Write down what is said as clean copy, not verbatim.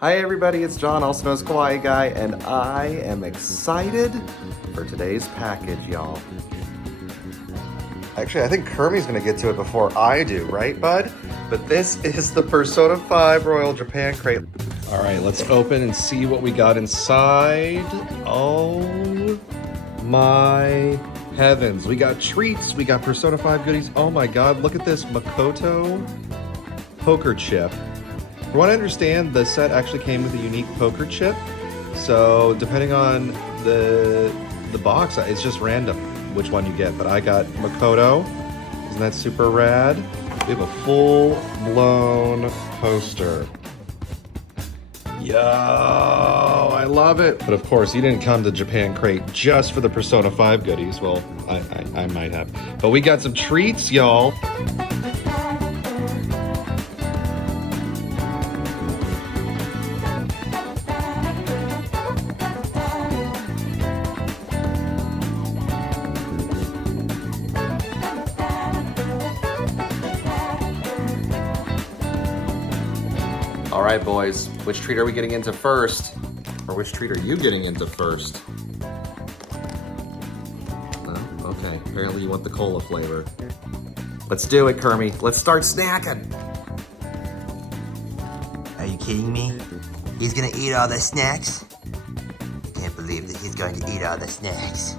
Hi everybody, it's John, also known as KawaiiGuy, and I am excited for today's package, y'all. Actually, I think Kermie's gonna get to it before I do, right, bud? But this is the Persona 5 Royal Japan crate. All right, let's open and see what we got inside. Oh my heavens. We got treats, we got Persona 5 goodies. Oh my God, look at this Makoto poker chip. From what I understand, the set actually came with a unique poker chip. So depending on the box, it's just random which one you get. But I got Makoto. Isn't that super rad? We have a full-blown poster. Yo, I love it. But of course, you didn't come to Japan Crate just for the Persona 5 goodies. Well, I might have. But we got some treats, y'all. All right, boys, which treat are we getting into first? Or which treat are you getting into first? Oh, okay, apparently you want the cola flavor. Let's do it, Kermie. Let's start snacking. Are you kidding me? He's gonna eat all the snacks? I can't believe that he's going to eat all the snacks.